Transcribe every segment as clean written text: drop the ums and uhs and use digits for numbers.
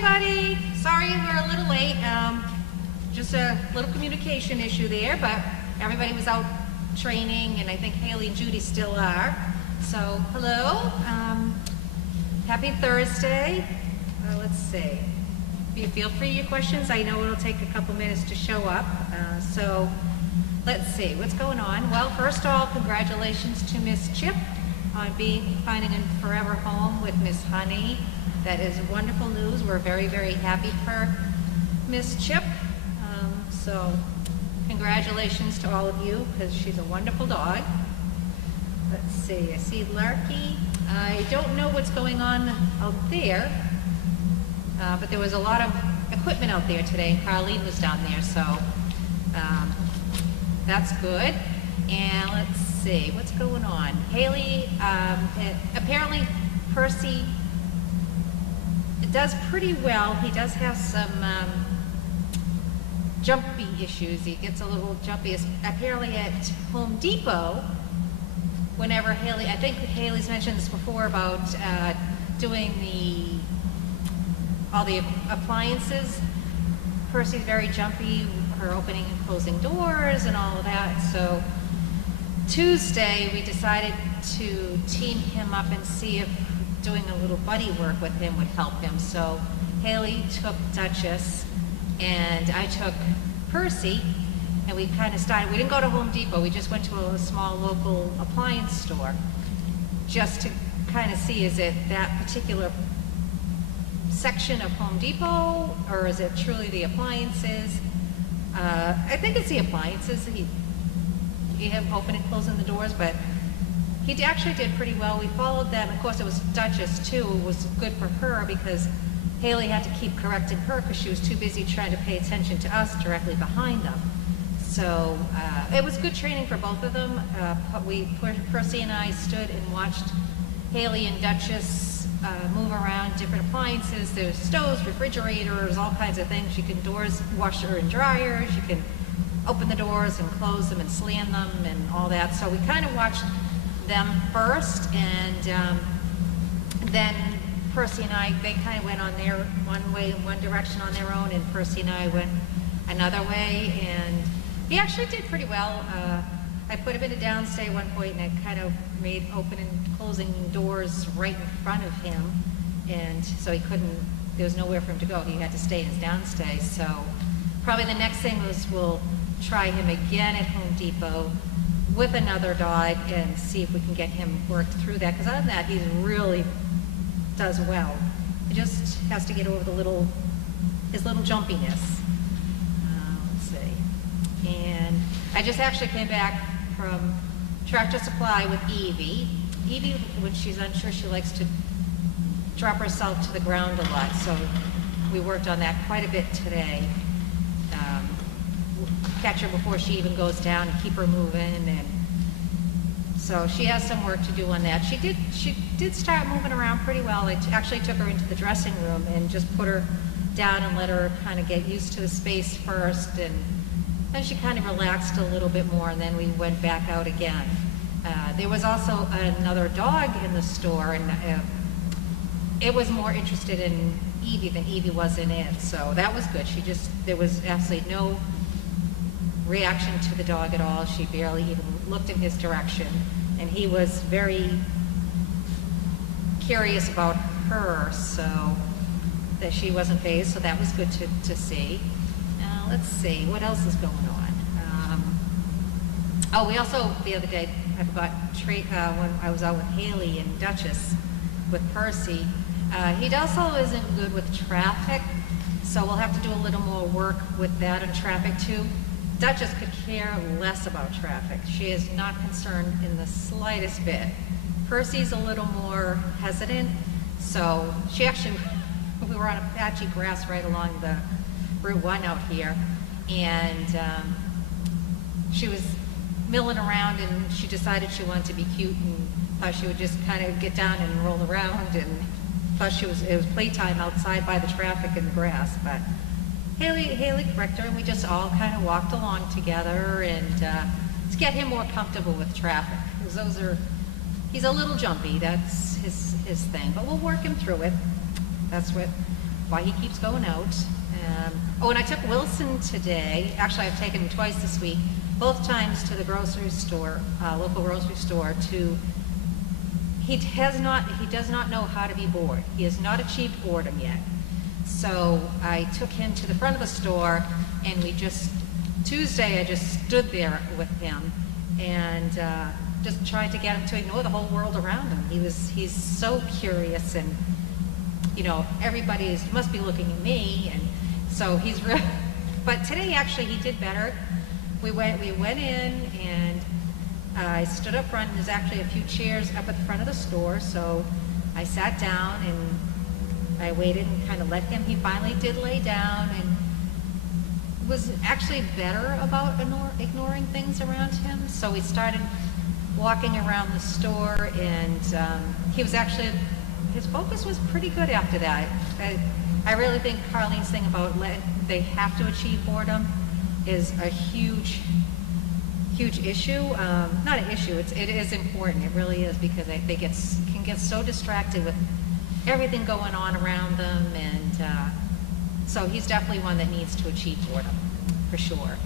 everybody. Sorry we're a little late. Just a little communication issue there, but everybody was out training, and I think Haley and Judy still are. So, hello. Happy Thursday. Let's see. Feel free your questions. I know it'll take a couple minutes to show up. So, let's see. What's going on? Well, first of all, congratulations to Miss Chip on finding a forever home with Miss Honey. That is wonderful news. We're very, very happy for Miss Chip. So congratulations to all of you, because she's a wonderful dog. Let's see, I see Larky. I don't know what's going on out there, but there was a lot of equipment out there today, and Carlene was down there, so that's good. And let's see, what's going on? Haley, apparently Percy does pretty well. He does have some jumpy issues. He gets a little jumpy. Apparently at Home Depot, whenever Haley, I think Haley's mentioned this before about doing all the appliances. Percy's very jumpy, her opening and closing doors and all of that. So Tuesday we decided to team him up and see if doing a little buddy work with him would help him. So Haley took Duchess and I took Percy, and we kind of started. We didn't go to Home Depot, we just went to a small local appliance store just to kind of see, is it that particular section of Home Depot, or is it truly the appliances? I think it's the appliances. He had open and closing the doors, but he actually did pretty well. We followed them. Of course, it was Duchess too. It was good for her because Haley had to keep correcting her because she was too busy trying to pay attention to us directly behind them. So it was good training for both of them. Percy and I stood and watched Haley and Duchess move around different appliances. There's stoves, refrigerators, all kinds of things. You can washer and dryers. You can open the doors and close them and slam them and all that. So we kind of watched them first, and then Percy and I, they kind of went on their one direction on their own, and Percy and I went another way, and he actually did pretty well. I put him in a downstay at one point, and I kind of made open and closing doors right in front of him, and so there was nowhere for him to go. He had to stay in his downstay. So probably the next thing was we'll try him again at Home Depot with another dog and see if we can get him worked through that, because other than that, he really does well. He just has to get over his little jumpiness. Let's see. And I just actually came back from Tractor Supply with Evie. Evie, when she's unsure, she likes to drop herself to the ground a lot, so we worked on that quite a bit today. Catch her before she even goes down and keep her moving, and so she has some work to do on that. She did start moving around pretty well. I actually took her into the dressing room and just put her down and let her kind of get used to the space first, and then she kind of relaxed a little bit more, and then we went back out again. There was also another dog in the store, and it was more interested in Evie than Evie was in it, so that was good. There was absolutely no reaction to the dog at all. She barely even looked in his direction, and he was very curious about her, so that she wasn't phased, so that was good to see. Let's see, what else is going on? We also, the other day, I forgot, when I was out with Haley and Duchess with Percy, he also isn't good with traffic, so we'll have to do a little more work with that and traffic too. Duchess could care less about traffic. She is not concerned in the slightest bit. Percy's a little more hesitant, so we were on a patchy grass right along the Route 1 out here, and she was milling around, and she decided she wanted to be cute and thought she would just kind of get down and roll around, and thought it was playtime outside by the traffic and the grass, but Haley corrected her, and we just all kind of walked along together and to get him more comfortable with traffic. Because he's a little jumpy, that's his thing, but we'll work him through it. That's what why he keeps going out. Oh, and I took Wilson today. Actually, I've taken him twice this week, both times to the grocery store, local grocery store. He does not know how to be bored. He has not achieved boredom yet. So I took him to the front of the store, and Tuesday I just stood there with him and just tried to get him to ignore the whole world around him. He's so curious, and everybody must be looking at me, and so he's real. But today actually he did better. We went in, and I stood up front, and there's actually a few chairs up at the front of the store, so I sat down and I waited and kind of let him. He finally did lay down and was actually better about ignoring things around him. So we started walking around the store, and his focus was pretty good after that. I really think Carlene's thing about they have to achieve boredom is a huge issue. Not an issue, it is important. It really is, because they can get so distracted with everything going on around them, and so he's definitely one that needs to achieve boredom, for sure.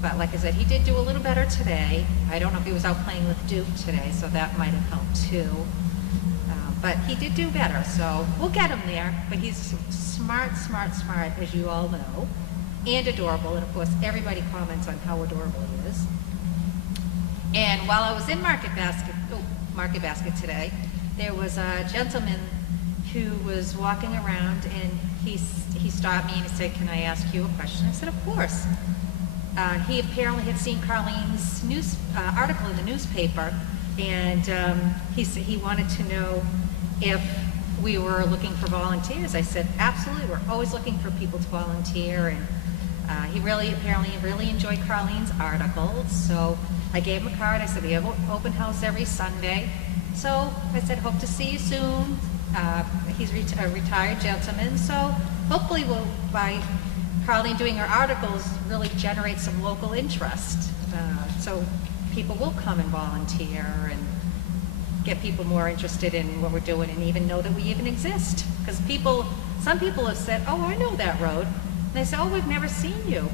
But like I said, he did do a little better today. I don't know if he was out playing with Duke today, so that might have helped too. But he did do better, so we'll get him there. But he's smart, as you all know, and adorable. And of course, everybody comments on how adorable he is. And while I was in Market Basket today, there was a gentleman who was walking around, and he stopped me and he said, "Can I ask you a question?" I said, "Of course." He apparently had seen Carlene's article in the newspaper, and he wanted to know if we were looking for volunteers. I said, "Absolutely, we're always looking for people to volunteer." And he apparently really enjoyed Carlene's article, so I gave him a card. I said, "We have an open house every Sunday." So I said, "Hope to see you soon." He's a retired gentleman, so hopefully by Carlene doing her articles really generate some local interest. So people will come and volunteer and get people more interested in what we're doing, and even know that we even exist. Because some people have said, "Oh, I know that road." And they say, "Oh, we've never seen you."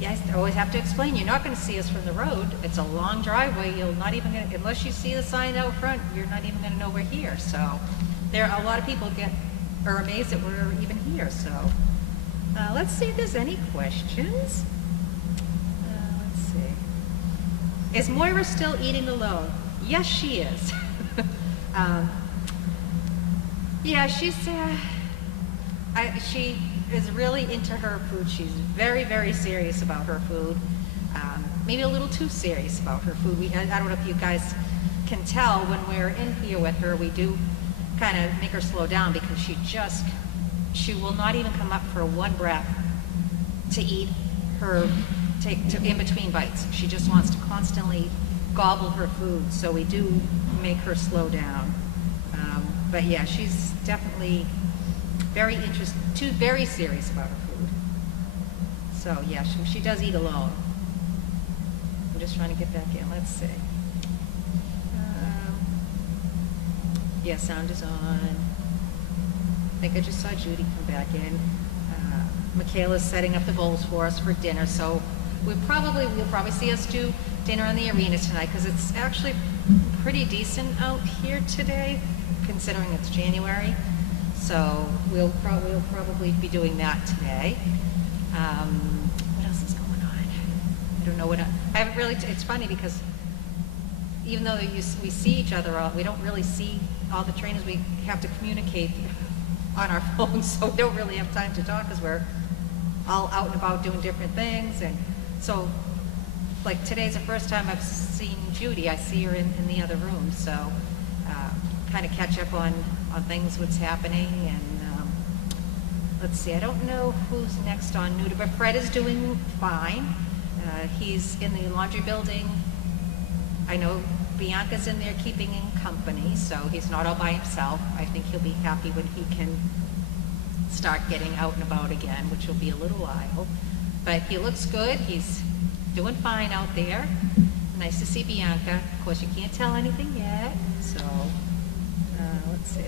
Yes, I always have to explain, you're not going to see us from the road. It's a long driveway. You'll not even unless you see the sign out front, you're not even going to know we're here. So there are a lot of people are amazed that we're even here. So let's see if there's any questions. Let's see. Is Moira still eating alone? Yes, she is. Yeah, she is really into her food. She's very, very serious about her food. Maybe a little too serious about her food. I don't know if you guys can tell, when we're in here with her, we do kind of make her slow down, because she will not even come up for one breath to eat in between bites. She just wants to constantly gobble her food, so we do make her slow down. But yeah, she's definitely very serious about her food. So yeah, she does eat alone. I'm just trying to get back in. Let's see. Yeah, sound is on. I think I just saw Judy come back in. Michaela's setting up the bowls for us for dinner, so we'll probably see us do dinner in the arena tonight, because it's actually pretty decent out here today, considering it's January. So we'll probably be doing that today. What else is going on? I don't know I haven't really. It's funny, because even though we see each other, we don't really see all the trainers. We have to communicate on our phones, so we don't really have time to talk, because we're all out and about doing different things. And so, like, today's the first time I've seen Judy. I see her in the other room, so kind of catch up on things, what's happening. And let's see, I don't know who's next on Nuda, but Fred is doing fine. He's in the laundry building. I know Bianca's in there keeping him company, so he's not all by himself. I think he'll be happy when he can start getting out and about again, which will be a little while. But he looks good. He's doing fine out there. Nice to see Bianca. Of course, you can't tell anything yet, so let's see.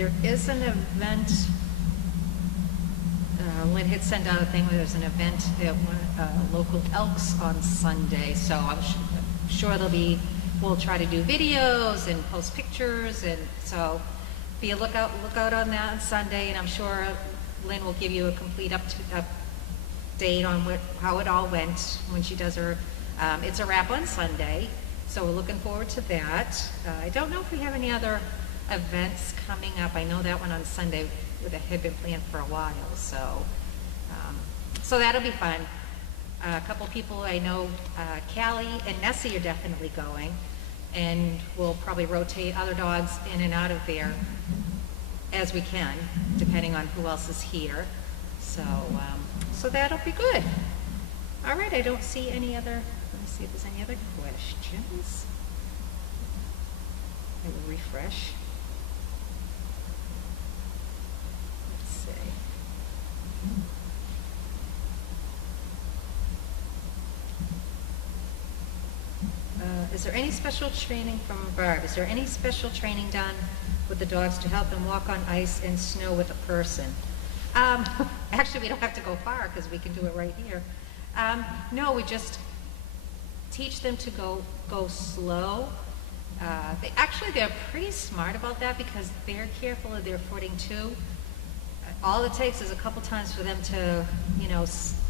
There is an event, Lynn had sent out a thing where there's an event at local Elks on Sunday, so I'm sure we'll try to do videos and post pictures, and so be a look out on that on Sunday, and I'm sure Lynn will give you a complete update on how it all went when she does her, it's a wrap on Sunday, so we're looking forward to that. I don't know if we have any other events coming up. I know that one on Sunday had been planned for a while, so that'll be fun. A couple people I know, Callie and Nessie are definitely going, and we'll probably rotate other dogs in and out of there as we can, depending on who else is here. So that'll be good. All right, I don't see any other, let me see if there's any other questions. I will refresh. Let's see. Is there any special training from Barb? Is there any special training done with the dogs to help them walk on ice and snow with a person? Actually, we don't have to go far because we can do it right here. No, we just teach them to go slow. They're pretty smart about that because they're careful of their footing too. All it takes is a couple times for them to,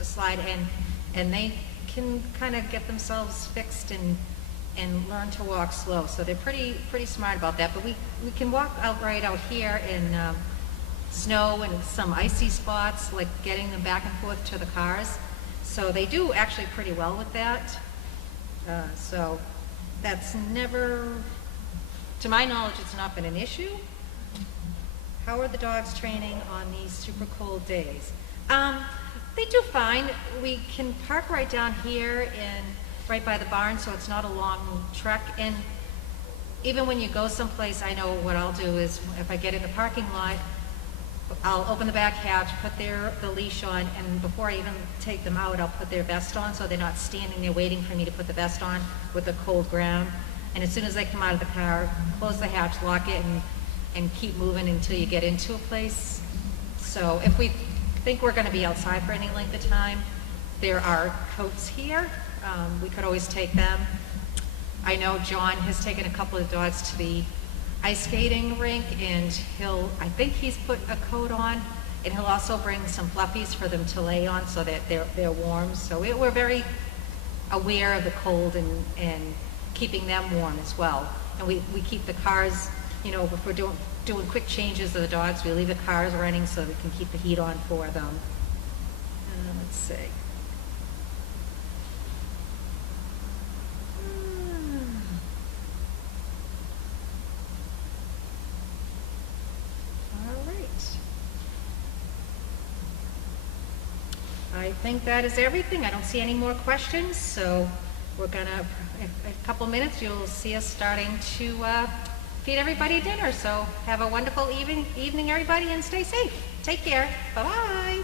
slide in, and they can kind of get themselves fixed and learn to walk slow. So they're pretty smart about that. But we can walk right out here in snow and some icy spots, like getting them back and forth to the cars. So they do actually pretty well with that. So that's never, to my knowledge, it's not been an issue. How are the dogs training on these super cold days? They do fine. We can park right down here and right by the barn, so it's not a long trek. And even when you go someplace, I know what I'll do is if I get in the parking lot, I'll open the back hatch, put the leash on, and before I even take them out, I'll put their vest on so they're not standing there waiting for me to put the vest on with the cold ground. And as soon as they come out of the car, close the hatch, lock it, and keep moving until you get into a place. So if we think we're going to be outside for any length of time, there are coats here. We could always take them. I know John has taken a couple of dogs to the ice skating rink, and I think he's put a coat on, and he'll also bring some fluffies for them to lay on so that they're warm. So we're very aware of the cold and keeping them warm as well. And we keep the cars, if we're doing quick changes of the dogs, we leave the cars running so we can keep the heat on for them. Let's see. I think that is everything. I don't see any more questions, so we're gonna, in a couple minutes, you'll see us starting to feed everybody dinner. So have a wonderful evening, everybody, and stay safe. Take care. Bye-bye.